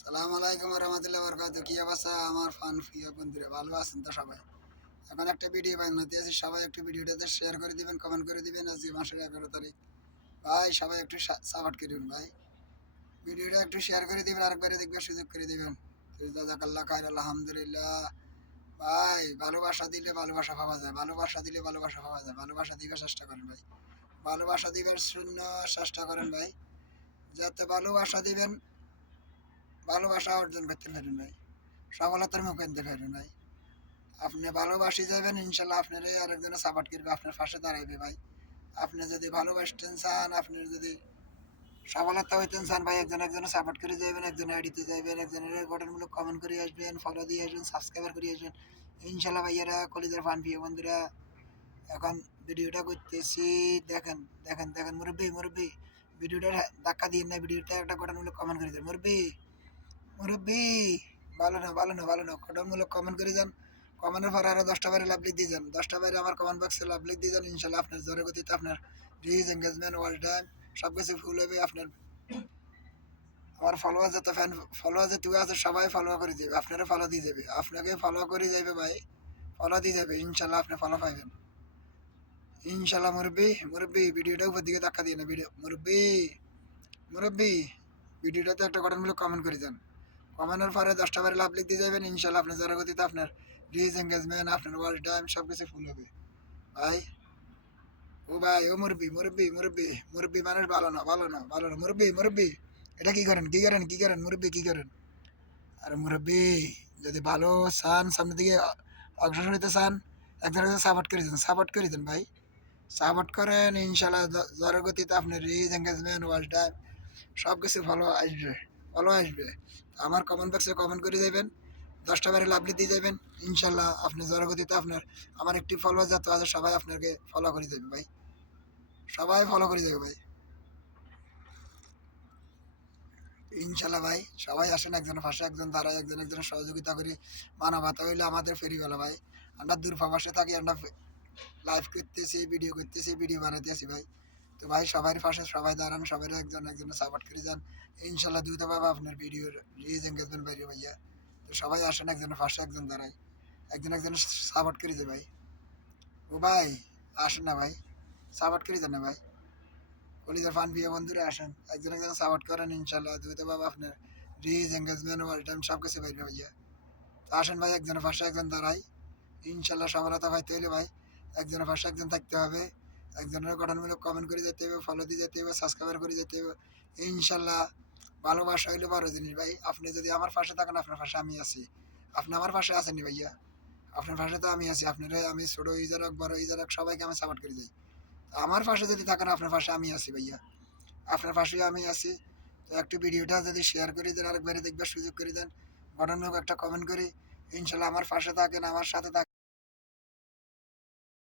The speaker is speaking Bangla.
সালামু আলাইকুম রহমতুল্লাহ বরকাত। কি অবস্থা আমার ফান প্রিয় বন্ধুরা, ভালো আছেন তো সবাই? এখন একটা ভিডিও বানাতে আছি, সবাই একটু ভিডিওটাতে শেয়ার করে দিবেন, কমেন্ট করে দিবেন। আজকে মাসের 11 তারিখ ভাই, সবাই একটু সাপোর্ট করুন ভাই। ভিডিওটা একটু শেয়ার করে দিবেন, আরেকবারে দেখবার সুযোগ করে দিবেন। জাযাকাল্লাহ খাইর, আলহামদুলিল্লাহ। ভাই, ভালোবাসা দিলে ভালোবাসা পাওয়া যায়, ভালোবাসা দিলে ভালোবাসা পাওয়া যায়। ভালোবাসা দিবার চেষ্টা করেন ভাই, ভালোবাসা দিবার শূন্য চেষ্টা করেন ভাই। যাতে ভালোবাসা দিবেন, ভালোবাসা অর্জন করতে পারেন ভাই, সফলতার মুখ আনতে পারেন ভাই। আপনি ভালোবাসি যাবেন, ইনশাল্লাহ আপনার আরেকজনে সাপোর্ট করবে, আপনার পাশে দাঁড়াইবে ভাই। আপনি যদি ভালোবাসতেন চান, আপনি যদি সফলতা হইতেন চান ভাই, একজনে সাপোর্ট করে যাবেন, একজনে আইডিতে যাবেন, একজনের গঠনমূলক কমেন্ট করে আসবেন, ফলো দিয়ে আসবেন, সাবস্ক্রাইবার করে আসবেন। ইনশাল্লাহ ভাইয়ারা, কলিজার ফান প্রিয় বন্ধুরা, এখন ভিডিওটা করতেছি। দেখেন দেখেন দেখেন, মুরব্বী মুরব্বী, ভিডিওটা ধাক্কা দিয়ে না, ভিডিওটা একটা গঠনমূলক কমেন্ট করে দেন মুরব্বী। মুরব্বি, ভালো না ভালো না ভালো না, গঠনমূলক কমেন্ট করে যান। কমেন্টের পরে আরো 10টা বাইরে লাভ লিখ দিয়ে যান, 10টা বাইরে আমার কমেন্ট বক্সে লাভ লিখ দিয়ে যান। ইনশাল্লাহ আপনার জোরে গতিতে আপনার রিচ, এঙ্গেজমেন্ট, ওয়াচ টাইম সব কিছু ফুল হবে। আপনার আমার ফলোয়ার যত ফ্যান ফলোয়ার যে তুই আছে, সবাই ফলো করে যাবে, আপনারা ফলো দিয়ে যাবে, আপনাকে ফলো করে যাবে ভাই, ফলো দিয়ে যাবে। ইনশাল্লাহ আপনি ফলো পাইবেন ইনশাল্লাহ। মুরব্বি মুরব্বি, ভিডিওটা উপর দিকে ধাক্কা দিয়ে না, ভিডিও মুরব্বি মুরব্বি, ভিডিওটাতে একটা গঠনমূলক কমেন্ট করে যান। কমানোর পরে 10টা বারে লাভ লিখ দিয়ে যাবেন। ইনশাল্লাহ আপনার জনগতিতে আপনার রিচ, এঙ্গেজমেন্ট, আপনার ওয়াচ টাইম সব কিছু ফুল হবে ভাই। ও ভাই, ও মুরব্বি মুরব্বি মুরব্বি, মুরব্বি মানুষ ভালো না ভালো না ভালো না। মুরব্বি মুরব্বি, এটা কি করেন কি করেন কি করেন মুরব্বি, কি করেন? আর মুরব্বি, যদি ভালো চান, সামনের দিকে অগ্রসর হইতে চান, একজনের সাপোর্ট করে দেন, সাপোর্ট করে দেন ভাই, সাপোর্ট করেন। ইনশাল্লাহ জনগতিতে আপনার রিচ, এঙ্গেজমেন্ট, ওয়াচ টাইম সব কিছু ভালো আসবে, ভালো আসবে। আমার কমেন্ট বক্সে কমেন্ট করে যাবেন, 10টা বারে লাভলি দিয়ে যাবেন। ইনশাল্লাহ আপনি জনগতিতে আপনার আমার একটি ফলোয়ার যত আছে সবাই আপনাকে ফলো করে দেবে ভাই, সবাই ফলো করে দেবে ভাই। ইনশাল্লাহ ভাই, সবাই আসেন, একজনের পাশে একজন দাঁড়ায়, একজন একজনের সহযোগিতা করি। মানবতা হইলে আমাদের ফেরিওয়ালা ভাই। আমরা দূর প্রবাসে থাকি, আমরা লাইভ করতেছি, ভিডিও করতেছি, ভিডিও বানাইতেছি ভাই। তো ভাই, সবার পাশে সবাই দাঁড়ান, সবাই একজন একজনের সাপোর্ট করে যান। ইনশাল্লাহ দ্রুত পাবে আপনার ভিডিওর রিচ, এঙ্গেজমেন্ট বাইরে ভাইয়া। তো সবাই আসেন, একজনের পাশে একজন দাঁড়ায়, একজন একজনের সাপোর্ট করে যায় ভাই। ও ভাই, আসেন না ভাই, সাপোর্ট করে যান না ভাই। কলিজার ফান প্রিয় বন্ধুরা, আসেন, একজন একজন সাপোর্ট করেন। ইনশাল্লাহ দ্রুত পাবে আপনার রিচ, এঙ্গেজমেন্ট, ওয়াল টাইম সব কিছু বাইরে ভাইয়া। তো আসেন ভাই, একজনের পাশে একজন দাঁড়াই। ইনশাল্লাহ সফলতা পাইতে হইলে ভাই, একজনের পাশে একজন থাকতে হবে, একজনের গঠনমূলক কমেন্ট করে যেতে হবে, ফলো দিয়ে যেতে হবে, সাবস্ক্রাইবার করে যেতে হবে। ইনশাল্লাহ ভালোবাসা হইলে বড় জিনিস ভাই। আপনি যদি আমার পাশে থাকেন, আপনার পাশে আমি আছি। আপনি আমার পাশে আছেননি ভাইয়া, আপনার পাশে তো আমি আছি। আপনারা, আমি ছোট ইজার হোক, বড় ইজার হোক, সবাইকে আমি সাপোর্ট করে যাই। আমার পাশে যদি থাকেন, আপনার পাশে আমি আছি ভাইয়া, আপনার পাশে আমি আছি। তো একটু ভিডিওটা যদি শেয়ার করে দেন, আরেকবারে দেখবার সুযোগ করে দেন, গঠনমূলক একটা কমেন্ট করি। ইনশাল্লাহ আমার পাশে থাকেন, আমার সাথে থাকেন।